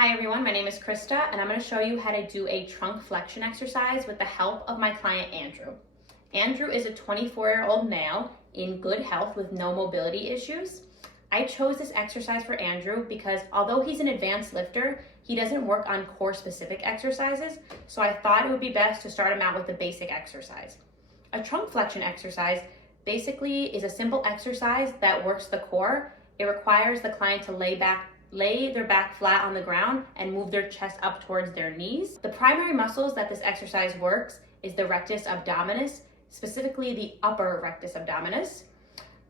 Hi everyone, my name is Krista and I'm going to show you how to do a trunk flexion exercise with the help of my client Andrew. Andrew is a 24-year-old male in good health with no mobility issues. I chose this exercise for Andrew because although he's an advanced lifter, he doesn't work on core specific exercises, so I thought it would be best to start him out with a basic exercise. A trunk flexion exercise basically is a simple exercise that works the core. It requires the client to lay their back flat on the ground and move their chest up towards their knees. The primary muscles that this exercise works is the rectus abdominis, specifically the upper rectus abdominis.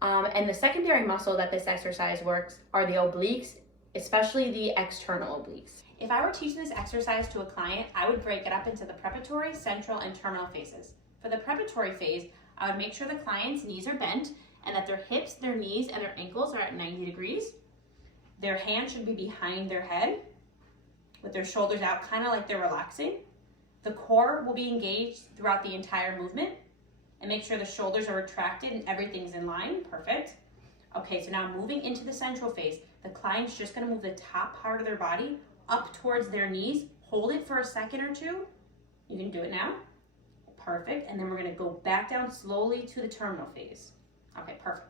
And the secondary muscle that this exercise works are the obliques, especially the external obliques. If I were teaching this exercise to a client, I would break it up into the preparatory, central, and terminal phases. For the preparatory phase, I would make sure the client's knees are bent and that their hips, their knees, and their ankles are at 90 degrees. Their hands should be behind their head with their shoulders out, kind of like they're relaxing. The core will be engaged throughout the entire movement, and make sure the shoulders are retracted and everything's in line. Perfect. Okay, so now moving into the central phase, the client's just gonna move the top part of their body up towards their knees. Hold it for a second or two. You can do it now. Perfect, and then we're gonna go back down slowly to the terminal phase. Okay, perfect.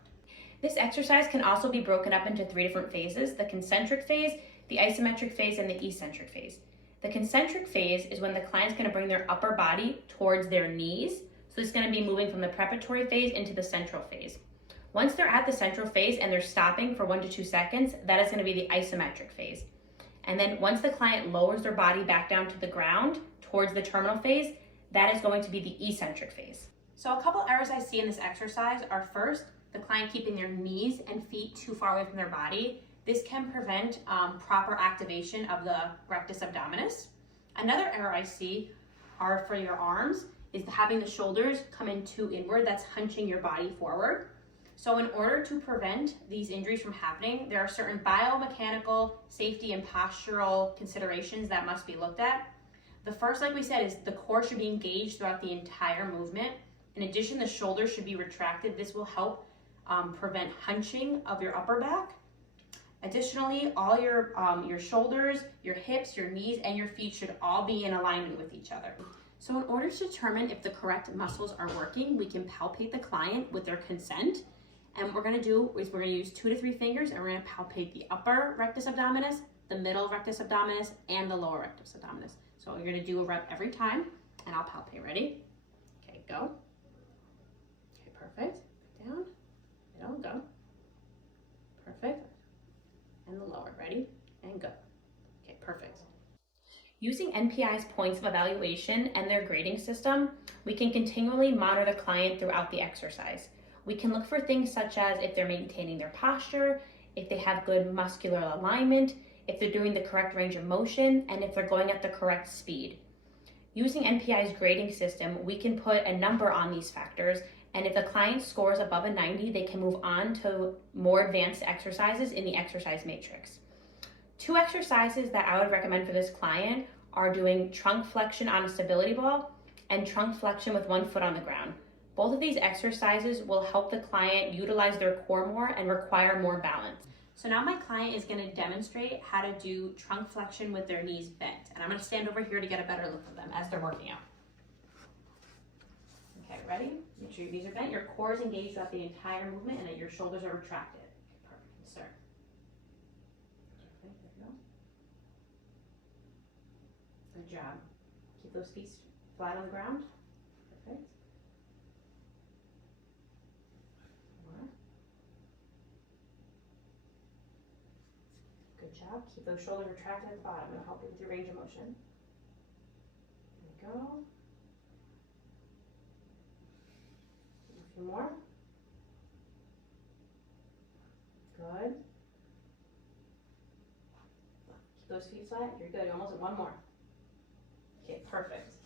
This exercise can also be broken up into 3 different phases: the concentric phase, the isometric phase, and the eccentric phase. The concentric phase is when the client's going to bring their upper body towards their knees. So it's going to be moving from the preparatory phase into the central phase. Once they're at the central phase and they're stopping for 1 to 2 seconds, that is going to be the isometric phase. And then once the client lowers their body back down to the ground towards the terminal phase, that is going to be the eccentric phase. So a couple errors I see in this exercise are, first, the client keeping their knees and feet too far away from their body. This can prevent proper activation of the rectus abdominis. Another error I see are for your arms is having the shoulders come in too inward. That's hunching your body forward. So in order to prevent these injuries from happening, there are certain biomechanical, safety, and postural considerations that must be looked at. The first, like we said, is the core should be engaged throughout the entire movement. In addition, the shoulders should be retracted. This will help prevent hunching of your upper back. Additionally, all your shoulders, your hips, your knees, and your feet should all be in alignment with each other. So in order to determine if the correct muscles are working, we can palpate the client with their consent. And what we're gonna do is we're gonna use 2 to 3 fingers, and we're gonna palpate the upper rectus abdominis, the middle rectus abdominis, and the lower rectus abdominis. So you're gonna do a rep every time, and I'll palpate. Ready? Okay, go. Okay, perfect. Down. Middle, go. Perfect. And the lower, ready? And go. Okay, perfect. Using NPI's points of evaluation and their grading system, we can continually monitor the client throughout the exercise. We can look for things such as if they're maintaining their posture, if they have good muscular alignment, if they're doing the correct range of motion, and if they're going at the correct speed. Using NPI's grading system, we can put a number on these factors, and if the client scores above a 90, they can move on to more advanced exercises in the exercise matrix. 2 exercises that I would recommend for this client are doing trunk flexion on a stability ball and trunk flexion with 1 foot on the ground. Both of these exercises will help the client utilize their core more and require more balance. So now my client is going to demonstrate how to do trunk flexion with their knees bent. And I'm going to stand over here to get a better look of them as they're working out. Okay, ready? Make sure your knees are bent, your core is engaged throughout the entire movement, and that your shoulders are retracted. Okay, perfect. Start. Okay, there we go. Good job. Keep those feet flat on the ground. Perfect. More. Good job. Keep those shoulders retracted at the bottom. It'll help you with your range of motion. There we go. A few more. Good. Keep those feet flat. You're good. Almost 1 more. Okay, perfect.